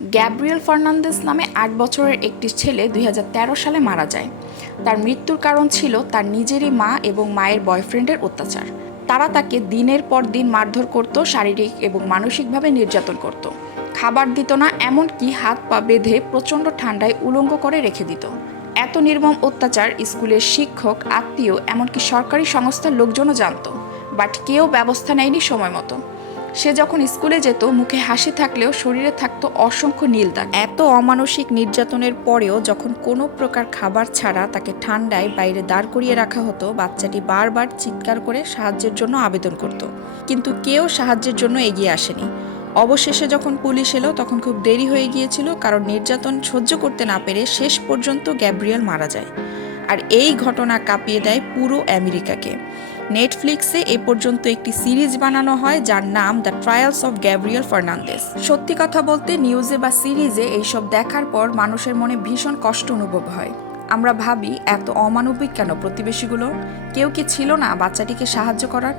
Gabriel Fernandes নামে আট বছরের একটি ছেলে দুই হাজার তেরো সালে মারা যায়। তার মৃত্যুর কারণ ছিল তার নিজেরই মা এবং মায়ের বয়ফ্রেন্ডের অত্যাচার। তারা তাকে দিনের পর দিন মারধর করত, শারীরিক এবং মানসিকভাবে নির্যাতন করত। খাবার দিত না, এমনকি হাত পা বেঁধে প্রচণ্ড ঠান্ডায় উলঙ্গ করে রেখে দিত। এত নির্মম অত্যাচার স্কুলের শিক্ষক, আত্মীয়, এমনকি সরকারি সংস্থার লোকজনও জানতো, বাট কেউ ব্যবস্থা নেয়নি সময় মতো। সে যখন স্কুলে যেত, মুখে হাসি থাকলেও শরীরে থাকতো অসংখ্য নীল দাগ। এত অমানসিক নির্যাতনের পরেও যখন কোনো প্রকার খাবার ছাড়া তাকে ঠান্ডায় বাইরে দাঁড় করিয়ে রাখা হতো, বাচ্চাটি বারবার চিৎকার করে সাহায্যের জন্য আবেদন করত। কিন্তু কেউ সাহায্যের জন্য এগিয়ে আসেনি। অবশেষে যখন পুলিশ এলো, তখন খুব দেরি হয়ে গিয়েছিল, কারণ নির্যাতন সহ্য করতে না পেরে শেষ পর্যন্ত গ্যাব্রিয়েল মারা যায়। আর এই ঘটনা কাঁপিয়ে দেয় পুরো আমেরিকাকে। নেটফ্লিক্সে এ পর্যন্ত একটি সিরিজ বানানো হয় যার নাম the trials of Gabriel Fernandez সত্যি কথা বলতে, নিউজে বা সিরিজে এইসব দেখার পর মানুষের মনে ভীষণ কষ্ট অনুভব হয়। আমরা ভাবি, এত অমানবিক কেন প্রতিবেশীগুলো? কেউ কি ছিল না বাচ্চাটিকে সাহায্য করার?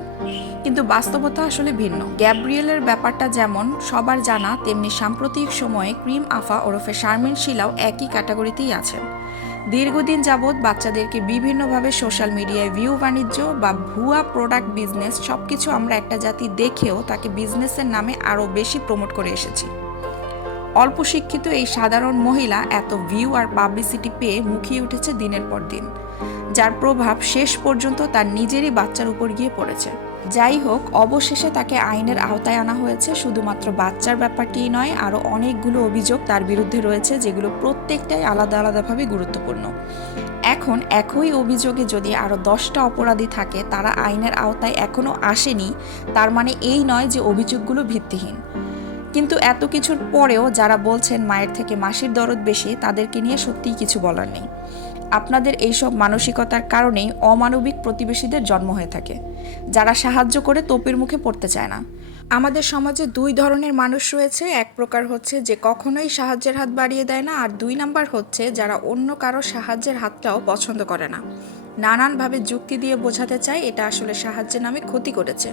কিন্তু বাস্তবতা আসলে ভিন্ন। গ্যাব্রিয়েলের ব্যাপারটা যেমন সবার জানা, তেমনি সাম্প্রতিক সময়ে ক্রিম আফা ওরফে শারমিন শিলাও একই ক্যাটাগরিতেই আছেন। দীর্ঘদিন যাবৎ বাচ্চাদেরকে বিভিন্নভাবে সোশ্যাল মিডিয়ায় ভিউ বাণিজ্য বা ভুয়া প্রোডাক্ট বিজনেস সব কিছু আমরা একটা জাতি দেখেও তাকে বিজনেসের নামে আরও বেশি প্রমোট করে এসেছি। অল্প শিক্ষিত এই সাধারণ মহিলা এত ভিউ আর পাবলিসিটি পেয়ে মুখিয়ে উঠেছে দিনের পর দিন। যার প্রভাব শেষ পর্যন্ত তার নিজেরই বাচ্চার উপর গিয়ে পড়েছে। যাই হোক, অবশেষে তাকে আইনের আওতায় আনা হয়েছে। শুধুমাত্র বাচ্চার ব্যাপারটিই নয় আরও অনেকগুলো অভিযোগ তার বিরুদ্ধে রয়েছে, যেগুলো প্রত্যেকটাই আলাদা আলাদাভাবে গুরুত্বপূর্ণ। এখন একই অভিযোগে যদি আরও দশটা অপরাধী থাকে, তারা আইনের আওতায় এখনও আসেনি, তার মানে এই নয় যে অভিযোগগুলো ভিত্তিহীন। কিন্তু এত কিছুর পরেও যারা বলছেন মায়ের থেকে মাসির দরদ বেশি, তাদেরকে নিয়ে সত্যিই কিছু বলার নেই। আপনাদের এইসব মানসিকতার কারণেই অমানবিক প্রতিবেশীদের জন্ম হয়ে থাকে, যারা সাহায্য করে তোপের মুখে পড়তে চায় না। আমাদের সমাজে দুই ধরনের মানুষ রয়েছে, এক প্রকার হচ্ছে যে কখনোই সাহায্যের হাত বাড়িয়ে দেয় না, আর দুই নাম্বার হচ্ছে যারা অন্য কারও সাহায্যের হাতটাও পছন্দ করে না। নানানভাবে যুক্তি দিয়ে বোঝাতে চায় এটা আসলে সাহায্যের নামে ক্ষতি করেছে।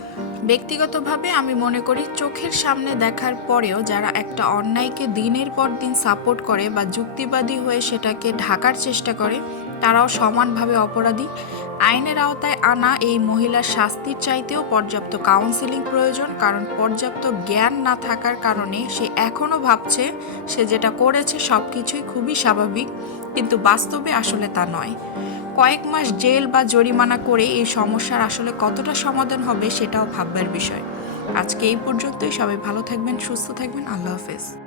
ব্যক্তিগতভাবে আমি মনে করি চোখের সামনে দেখার পরেও যারা একটা অন্যায়কে দিনের পর দিন সাপোর্ট করে বা যুক্তিবাদী হয়ে সেটাকে ঢাকার চেষ্টা করে, তারাও সমানভাবে অপরাধী। আইনের আওতায় আনা এই মহিলার শাস্তির চাইতেও পর্যাপ্ত কাউন্সেলিং প্রয়োজন, কারণ পর্যাপ্ত জ্ঞান না থাকার কারণে সে এখনও ভাবছে সে যেটা করেছে সব কিছুই খুবই স্বাভাবিক, কিন্তু বাস্তবে আসলে তা নয়। কয়েক মাস জেল বা জরিমানা করে এই সমস্যার আসলে কতটা সমাধান হবে সেটাও ভাববার বিষয়। আজকে এই পর্যন্তই। সবাই ভালো থাকবেন, সুস্থ থাকবেন। আল্লাহ হাফেজ।